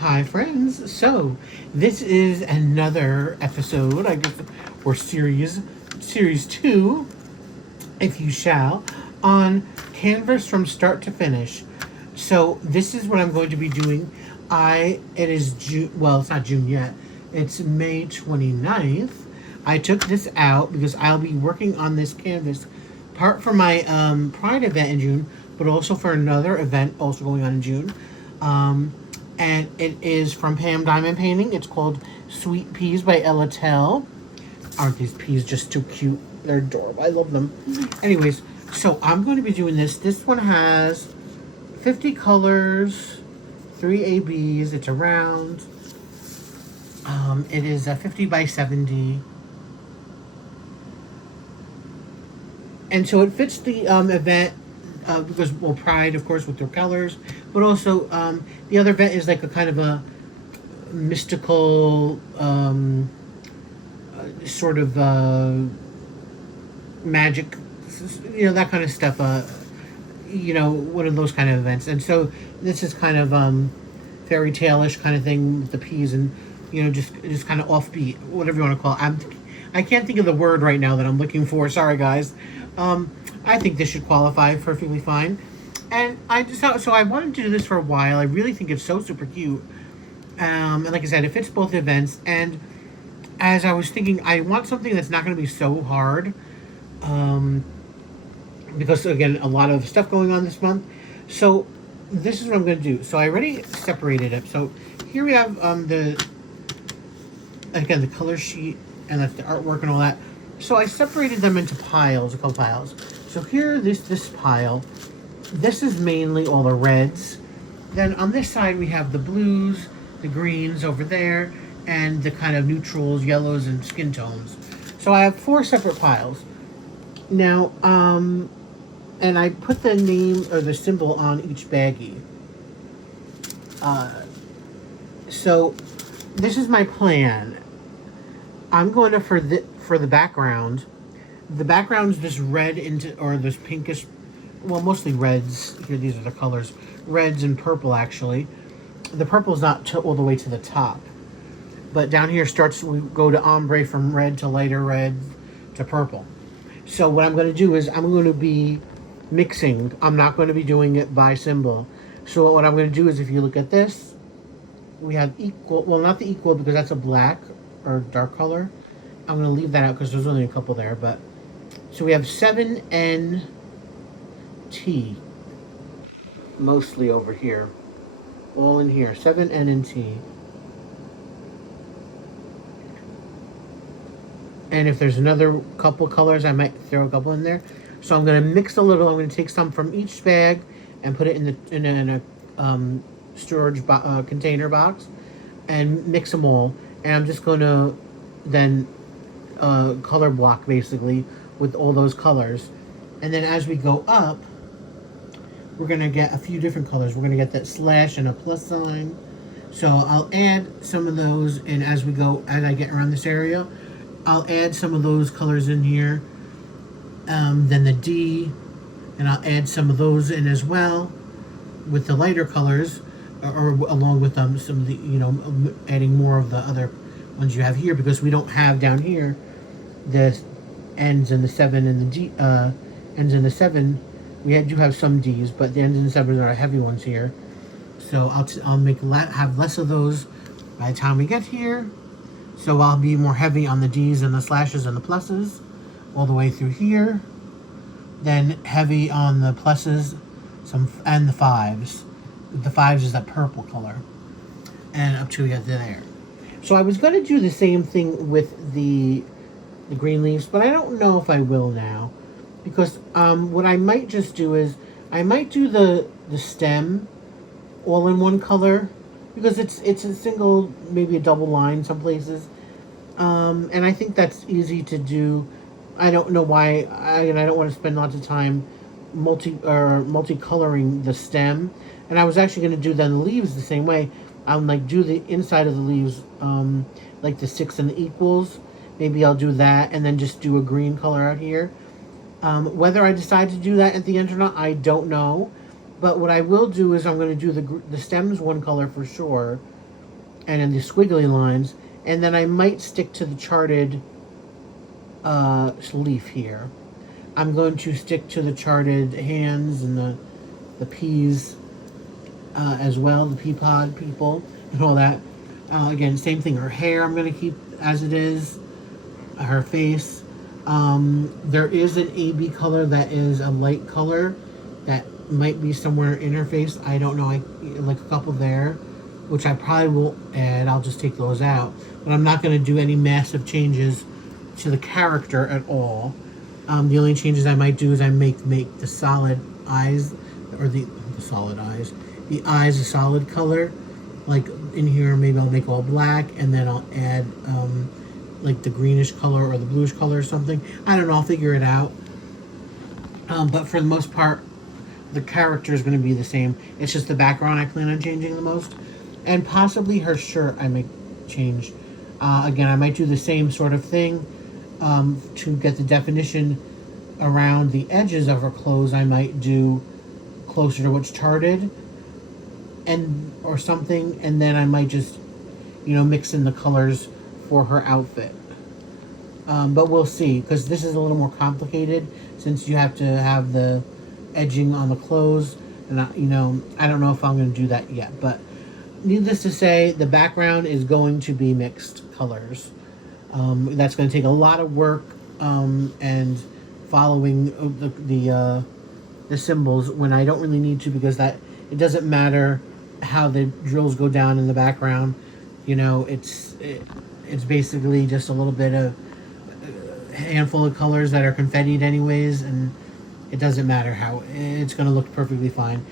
Hi, friends. So, this is another episode, I guess, or series two, if you shall, on canvas from start to finish. So, this is what I'm going to be doing. It is June, well, it's not June yet, it's May 29th. I took this out because I'll be working on this canvas part for my Pride event in June, but also for another event also going on in June. And it is from PAM Diamond Painting. It's called Sweet Peas by Ella Tell. Aren't these peas just too cute? They're adorable. I love them. Anyways, so I'm going to be doing this. This one has 50 colors, 3 ABs. It's a round. It is a 50 by 70. And so it fits the event because, well, Pride, of course, with their colors. But also, the other event is like a kind of a mystical sort of magic, that kind of stuff. One of those kind of events. And so this is kind of fairy tale-ish kind of thing with the peas and, just kind of offbeat, whatever you want to call it. I can't think of the word right now that I'm looking for. Sorry, guys. I think this should qualify perfectly fine. And I wanted to do this for a while. I really think it's so super cute. And like I said, it fits both events. And as I was thinking, I want something that's not going to be so hard. Because, again, a lot of stuff going on this month. So this is what I'm going to do. So I already separated it. So here we have the color sheet and that's the artwork and all that. So I separated them into piles, a couple piles. So here, this pile. This is mainly all the reds. Then on this side we have the blues, the greens over there, and the kind of neutrals, yellows, and skin tones. So I have 4 separate piles. Now, and I put the name or the symbol on each baggie. So this is my plan. I'm going to, for the background, the background's this red or this pinkish, well, mostly reds. Here, these are the colors. Reds and purple, actually. The purple's not all the way to the top. But down here we go to ombre from red to lighter red to purple. So what I'm going to do is I'm going to be mixing. I'm not going to be doing it by symbol. So what I'm going to do is, if you look at this, we have equal, well, not the equal because that's a black or dark color. I'm going to leave that out because there's only a couple there. But so we have 7N T, mostly over here, all in here, 7N and T. And if there's another couple colors, I might throw a couple in there. So I'm going to mix a little. I'm going to take some from each bag and put it in a storage container box and mix them all. And I'm just going to then color block basically with all those colors. And then as we go up, we're going to get a few different colors. We're going to get that slash and a plus sign. So I'll add some of those, and as I get around this area, I'll add some of those colors in here. Then the D, and I'll add some of those in as well with the lighter colors, or along with some of the, adding more of the other ones you have here, because we don't have down here the ends in the 7 and the D, ends in the 7. We do have some D's, but the ends in the 7 are heavy ones here. So I'll have less of those by the time we get here. So I'll be more heavy on the D's and the slashes and the pluses all the way through here. Then heavy on the pluses, and the 5s. The 5s is that purple color, and up to there. So I was going to do the same thing with the green leaves, but I don't know if I will now, because what I might just do is I might do the stem all in one color, because it's a single, maybe a double line some places, and I think that's easy to do. I don't know why, I don't want to spend lots of time multicoloring the stem. And I was actually going to do then the leaves the same way. I'll do the inside of the leaves, like the 6 and the equals. Maybe I'll do that and then just do a green color out here. Whether I decide to do that at the end or not, I don't know. But what I will do is I'm going to do the stems one color for sure. and then the squiggly lines, and then I might stick to the charted leaf here. I'm going to stick to the charted hands and the peas as well, the pea pod people and all that. Again, same thing. Her hair I'm going to keep as it is. Her face. There is an AB color that is a light color that might be somewhere in her face. I don't know. I like a couple there, which I probably will add. I'll just take those out. But I'm not going to do any massive changes to the character at all. The only changes I might do is I make the solid eyes, or the solid eyes, the eyes a solid color. Like in here, maybe I'll make all black, and then I'll add like the greenish color or the bluish color or something. I don't know. I'll figure it out. But for the most part, the character is going to be the same. It's just the background I plan on changing the most, and possibly her shirt I may change. Again, I might do the same sort of thing. To get the definition around the edges of her clothes, I might do closer to what's charted or something, and then I might just, mix in the colors for her outfit. But we'll see, because this is a little more complicated since you have to have the edging on the clothes, and I don't know if I'm going to do that yet, but needless to say, the background is going to be mixed colors. That's going to take a lot of work and following the symbols when I don't really need to, because it doesn't matter how the drills go down in the background. It's basically just a little bit of a handful of colors that are confettied anyways, and it doesn't matter how. It's going to look perfectly fine.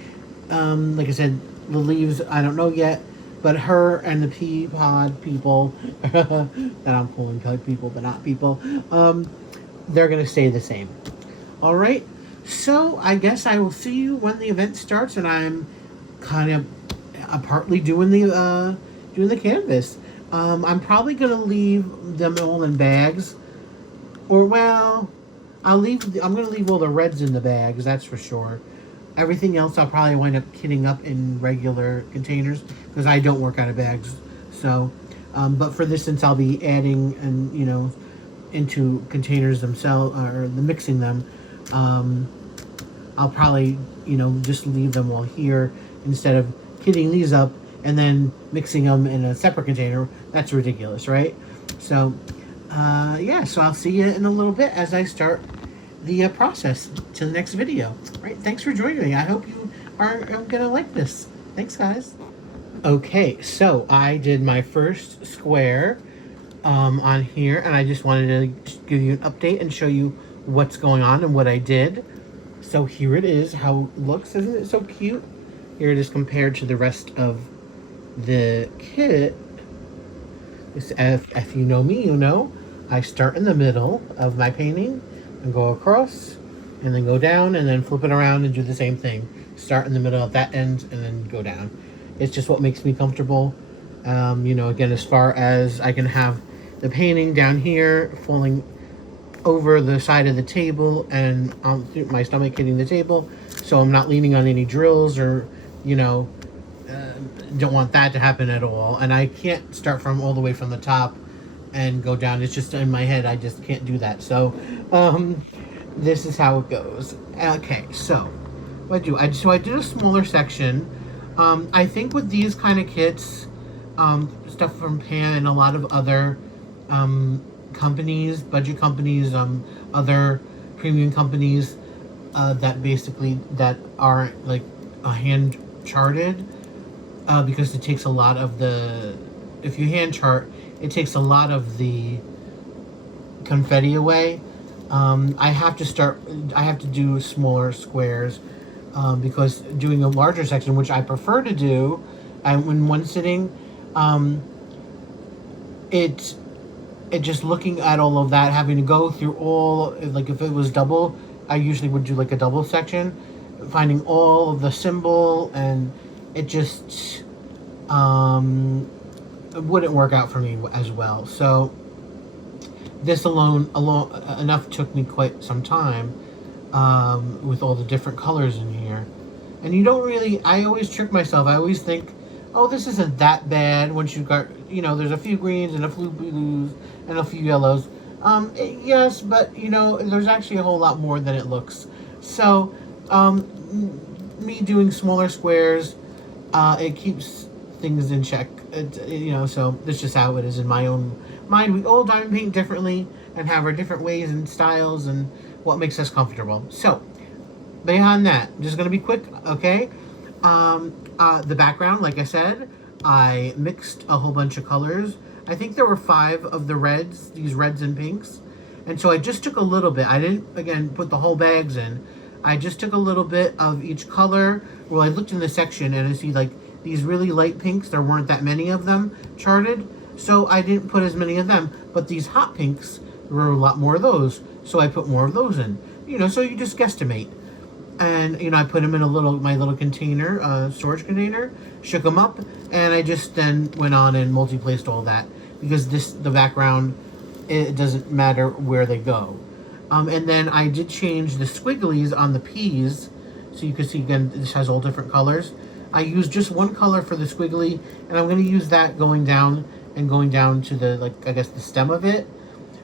Like I said, the leaves, I don't know yet. But her and the pea pod people that I'm calling people, but not people, they're going to stay the same. All right. So I guess I will see you when the event starts, and I'm kind of partly doing the canvas. I'm probably going to leave them all in bags, or I'm going to leave all the reds in the bags. That's for sure. Everything else I'll probably wind up kitting up in regular containers because I don't work out of bags. So, but for this, since I'll be adding and into containers themselves or mixing them, I'll probably just leave them all here instead of kitting these up and then mixing them in a separate container. That's ridiculous, right? So, yeah. So I'll see you in a little bit as I start the process to the next video. All right, thanks for joining me. I hope you are gonna like this. Thanks, guys. Okay, so I did my first square on here, and I just wanted to give you an update and show you what's going on and what I did. So here it is, how it looks. Isn't it so cute? Here it is compared to the rest of the kit. If you know me, I start in the middle of my painting and go across and then go down and then flip it around and do the same thing. Start in the middle of that end and then go down. It's just what makes me comfortable. Again, as far as I can have the painting down here falling over the side of the table and my stomach hitting the table, so I'm not leaning on any drills or don't want that to happen at all. And I can't start from all the way from the top and go down. It's just in my head. I just can't do that. So this is how it goes. Okay, so what I do? I did a smaller section. I think with these kind of kits, stuff from PAM and a lot of other companies, budget companies, other premium companies that are like hand charted, because it takes a lot of if you hand chart, it takes a lot of the confetti away. I have to do smaller squares, because doing a larger section, which I prefer to do, in one sitting, it just looking at all of that, having to go through all, like if it was double, I usually would do like a double section, finding all of the symbol, and it just it wouldn't work out for me as well. So this alone enough took me quite some time, with all the different colors in here. And you don't really, I always trick myself. I always think, oh, this isn't that bad once you've got, there's a few greens and a few blues and a few yellows. Yes, but, there's actually a whole lot more than it looks. So, me doing smaller squares, it keeps things in check. So that's just how it is in my own mind. We all diamond paint differently and have our different ways and styles and what makes us comfortable. So, beyond that, I'm just going to be quick, okay? The background, like I said, I mixed a whole bunch of colors. I think there were 5 of the reds, these reds and pinks. And so I just took a little bit. I didn't, again, put the whole bags in. I just took a little bit of each color. Well, I looked in the section and I see like these really light pinks. There weren't that many of them charted. So I didn't put as many of them. But these hot pinks, there were a lot more of those. So I put more of those in. So you just guesstimate. And, I put them in my little container, storage container, shook them up, and I just then went on and multi-placed all that. Because the background, it doesn't matter where they go. And then I did change the squigglies on the peas. So you can see, again, this has all different colors. I used just one color for the squiggly, and I'm going to use that going down to the, I guess, the stem of it.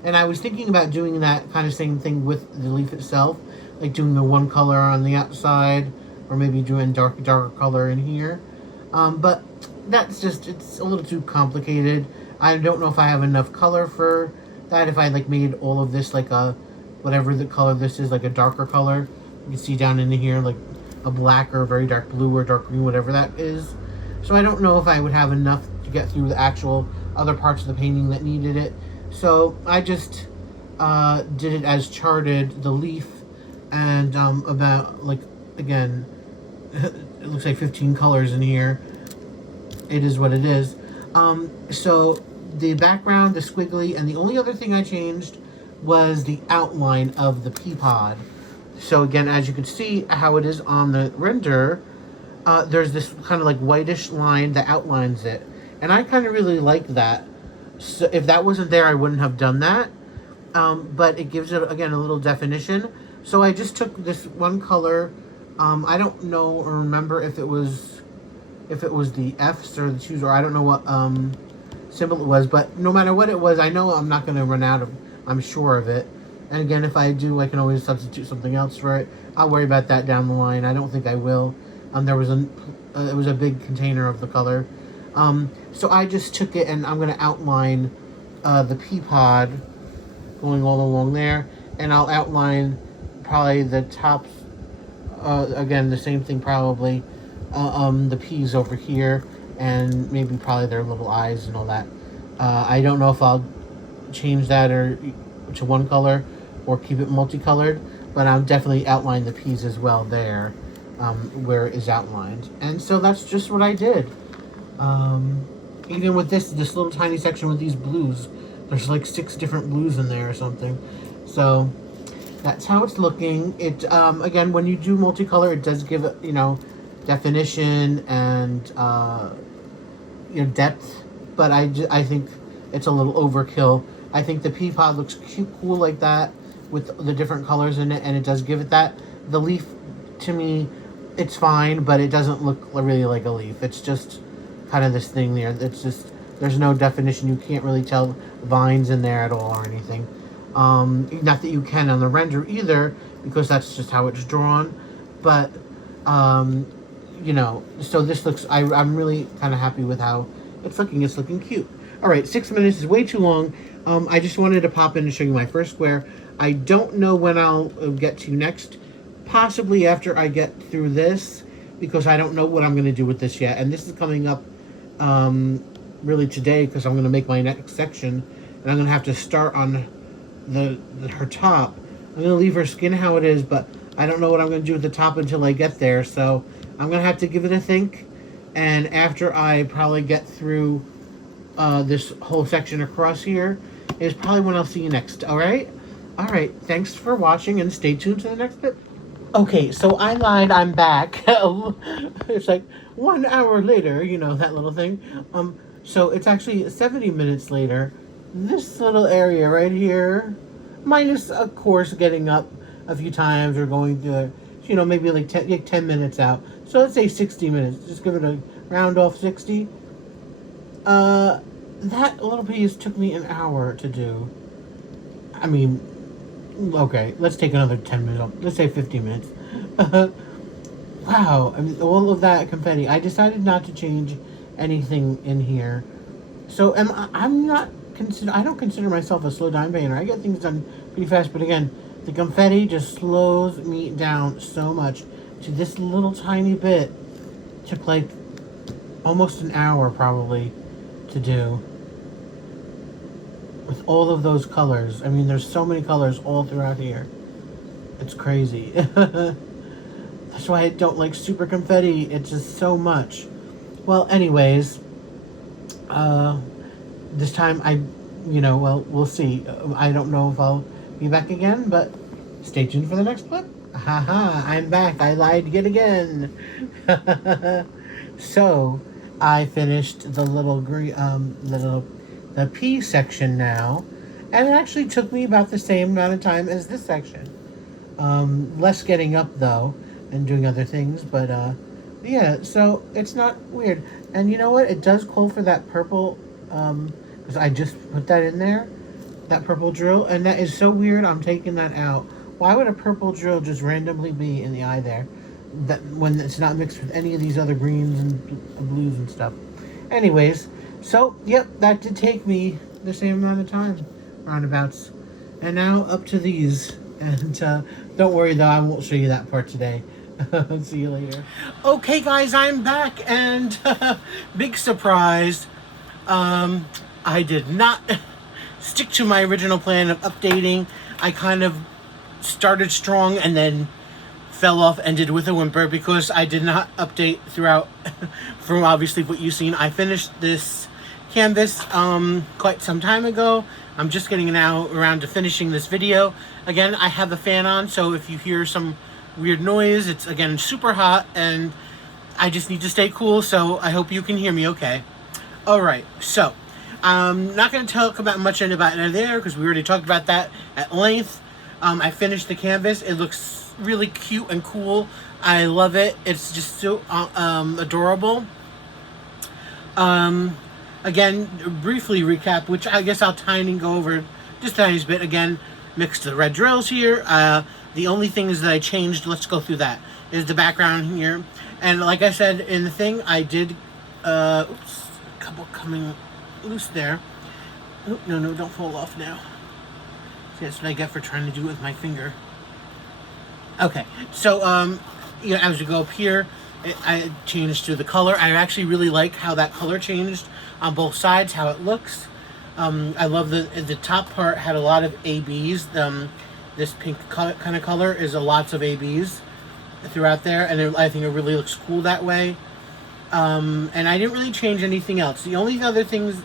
And I was thinking about doing that kind of same thing with the leaf itself. Like doing the one color on the outside, or maybe doing darker color in here. But that's just, it's a little too complicated. I don't know if I have enough color for that. If I made all of this like a, whatever the color this is, like a darker color. You can see down in here like a black or a very dark blue or dark green, whatever that is. So I don't know if I would have enough to get through the actual other parts of the painting that needed it. So I just did it as charted, the leaf. And about, again, it looks like 15 colors in here. It is what it is. So the background, the squiggly, and the only other thing I changed was the outline of the pea pod. So again, as you can see how it is on the render, there's this kind of whitish line that outlines it. And I kind of really like that. So if that wasn't there, I wouldn't have done that. But it gives it, again, a little definition. So I just took this one color. I don't know or remember if it was the F's or the 2's, or I don't know what symbol it was. But no matter what it was, I know I'm not going to run out of. I'm sure of it. And again, if I do, I can always substitute something else for it. I'll worry about that down the line. I don't think I will. There was it was a big container of the color. So I just took it and I'm going to outline the pea pod going all along there, and I'll outline probably the tops, again, the same thing probably, the peas over here, and maybe probably their little eyes and all that. I don't know if I'll change that to one color or keep it multicolored, but I'll definitely outline the peas as well there, where it is outlined. And so that's just what I did. Even with this little tiny section with these blues, there's 6 different blues in there or something. So that's how it's looking. It again, when you do multicolor, it does give it, definition and depth. But I think it's a little overkill. I think the pea pod looks cute, cool like that with the different colors in it, and it does give it that. The leaf, to me, it's fine, but it doesn't look really like a leaf. It's just kind of this thing there. It's just, there's no definition. You can't really tell vines in there at all or anything. Not that you can on the render either, because that's just how it's drawn. But, so this looks, I'm really kind of happy with how it's looking. It's looking cute. All right, 6 minutes is way too long. I just wanted to pop in and show you my first square. I don't know when I'll get to next. Possibly after I get through this, because I don't know what I'm going to do with this yet. And this is coming up really today, because I'm going to make my next section. And I'm going to have to start on her top. I'm going to leave her skin how it is, but I don't know what I'm going to do with the top until I get there. So I'm going to have to give it a think. And after I probably get through this whole section across here is probably when I'll see you next. All right? All right. Thanks for watching, and stay tuned to the next bit. Okay, so I lied. I'm back. It's 1 hour later, that little thing. So it's actually 70 minutes later. This little area right here, minus, of course, getting up a few times or going to, maybe 10 minutes out. So let's say 60 minutes. Just give it a round off 60. That little piece took me an hour to do. I mean, okay, let's take another 10 minutes. Let's say 15 minutes. Wow, I mean, all of that confetti. I decided not to change anything in here. So I'm not I don't consider myself a slow diamond painter. I get things done pretty fast, but again, the confetti just slows me down so much. To this little tiny bit took like almost an hour probably to do. With all of those colors. I mean, there's so many colors all throughout here. It's crazy. That's why I don't like super confetti. It's just so much. Well, anyways, this time well, we'll see. I don't know if I'll be back again, but stay tuned for the next clip. Haha, I'm back. I lied yet again. So, I finished the little the P section now, and it actually took me about the same amount of time as this section. Less getting up though and doing other things, but yeah, so it's not weird. And you know what? It does call for that purple, because I just put that in there, that purple drill, and that is so weird. I'm taking that out. Why would a purple drill just randomly be in the eye there? That when it's not mixed with any of these other greens and blues and stuff. Anyways, so yep, that did take me the same amount of time, roundabouts. And now up to these. And don't worry though, I won't show you that part today. See you later. Okay guys, I'm back, and big surprise. I did not stick to my original plan of updating. I kind of started strong and then fell off, ended with a whimper, because I did not update throughout from obviously what you've seen. I finished this canvas quite some time ago. I'm just getting now around to finishing this video. Again, I have the fan on, so if you hear some weird noise, it's again super hot and I just need to stay cool, so I hope you can hear me okay. Alright, so I'm not going to talk about much about it there because we already talked about that at length. I finished the canvas. It looks really cute and cool. I love it. It's just so adorable. Again, briefly recap, which I guess I'll go over just a tiny bit. Again, mixed the red drills here. The only things that I changed, let's go through that, is the background here. And like I said in the thing, I did, oops, a couple coming loose there. Oop, no, don't fall off now. See, that's what I get for trying to do it with my finger. Okay, so, as we go up here, I changed to the color. I actually really like how that color changed on both sides, how it looks. I love the top part had a lot of ABs. This pink kind of color is lots of ABs throughout there, and I think it really looks cool that way. And I didn't really change anything else. The only other things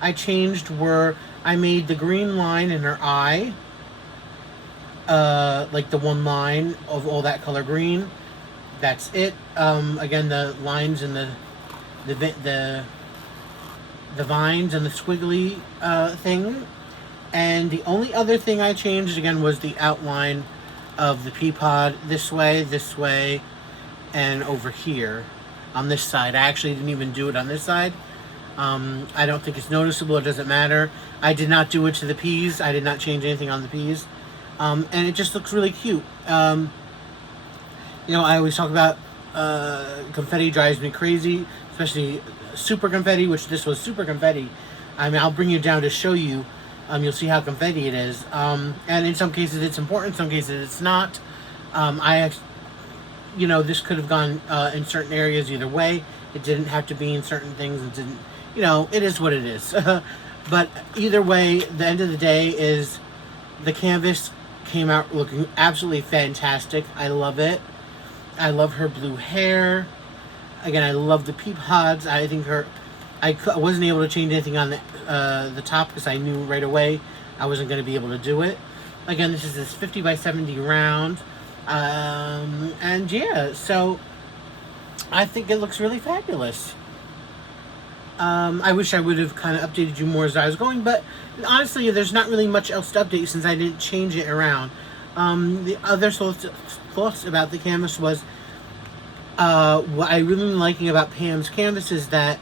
I changed were I made the green line in her eye, like the one line of all that color green. That's it. Again, the lines and the vines and the squiggly thing. And the only other thing I changed again was the outline of the pea pod this way, and over here on this side. I actually didn't even do it on this side. I don't think it's noticeable. It doesn't matter. I did not do it to the peas. I did not change anything on the peas. And it just looks really cute. I always talk about confetti drives me crazy, especially super confetti, which this was super confetti. I mean, I'll bring you down to show you. You'll see how confetti it is. And in some cases it's important, in some cases it's not. This could have gone in certain areas either way. It didn't have to be in certain things. It didn't, it is what it is. But either way, the end of the day is the canvas came out looking absolutely fantastic. I love it. I love her blue hair. Again, I love the pea pods. I think I wasn't able to change anything on the top because I knew right away I wasn't going to be able to do it. Again, this is this 50 by 70 round. And yeah, so I think it looks really fabulous. I wish I would have kind of updated you more as I was going, but honestly, there's not really much else to update since I didn't change it around. The other thoughts about the canvas was what I really am liking about Pam's canvas is that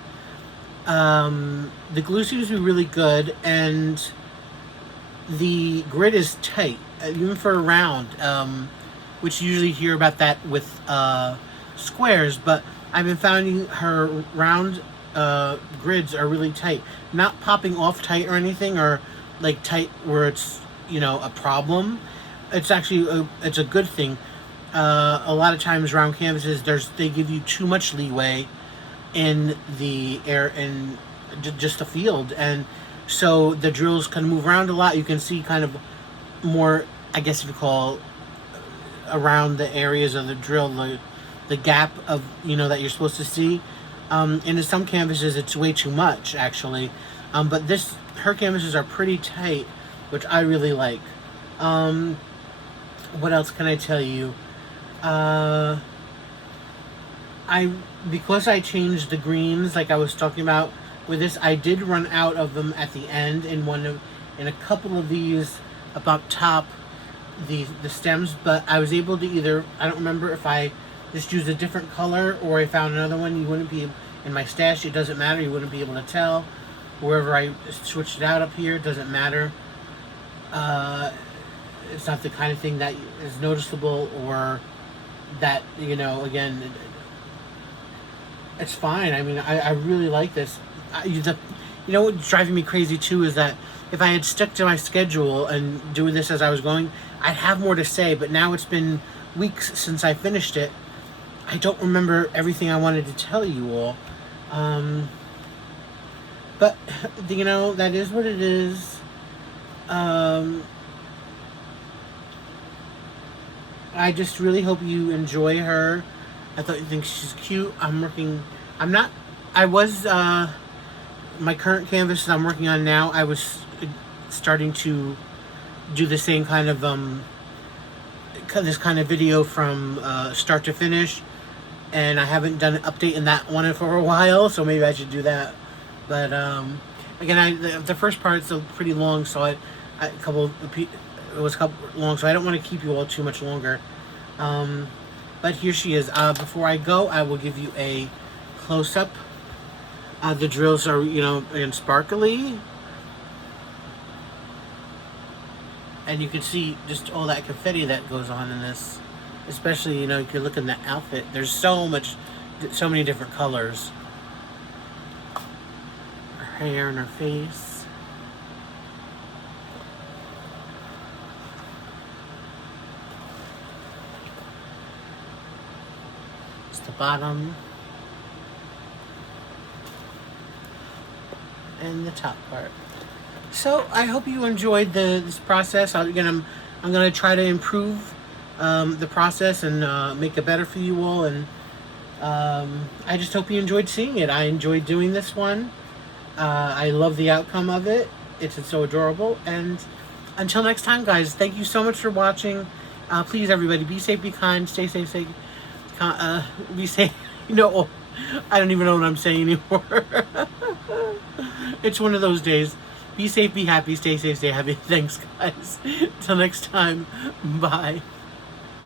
the glue seems to be really good, and the grid is tight, even for a round, which you usually hear about that with squares, but I've been finding her round grids are really tight. Not popping off tight or anything, or like tight where it's, a problem. It's actually it's a good thing. A lot of times round canvases, they give you too much leeway in the air and just the field, and so the drills kind of move around a lot. You can see kind of more, I guess if you call, around the areas of the drill, the gap of that you're supposed to see. And in some canvases it's way too much actually, but her canvases are pretty tight, which I really like. What else can I tell you? Because I changed the greens like I was talking about with this, I did run out of them at the end in a couple of these up top, the stems, but I was able to either, I don't remember if I just used a different color or I found another one. You wouldn't be in my stash, it doesn't matter, you wouldn't be able to tell. Wherever I switched it out up here, it doesn't matter. It's not the kind of thing that is noticeable, or that, again, it's fine. I mean, I really like this. What's driving me crazy too is that if I had stuck to my schedule and doing this as I was going, I'd have more to say, but now it's been weeks since I finished it. I don't remember everything I wanted to tell you all. But, that is what it is. I just really hope you enjoy her. I think she's cute. My current canvas that I'm working on now, I was starting to do the same kind of, this kind of video from start to finish. And I haven't done an update in that one for a while, so maybe I should do that. But again, the first part is pretty long, so it was a couple long, so I don't want to keep you all too much longer. But here she is. Before I go, I will give you a close-up. The drills are, again, sparkly. And you can see just all that confetti that goes on in this. Especially, if you look in the outfit, there's so many different colors. Her hair and her face. It's the bottom. And the top part. So I hope you enjoyed this process. I'm going to try to improve the process and make it better for you all. And I just hope you enjoyed seeing it. I enjoyed doing this one. I love the outcome of it. It's so adorable. And until next time, guys, thank you so much for watching. Please, everybody, be safe, be kind, stay safe, be safe. I don't even know what I'm saying anymore. It's one of those days. Be safe, be happy, stay safe, stay happy. Thanks, guys. Till next time. Bye.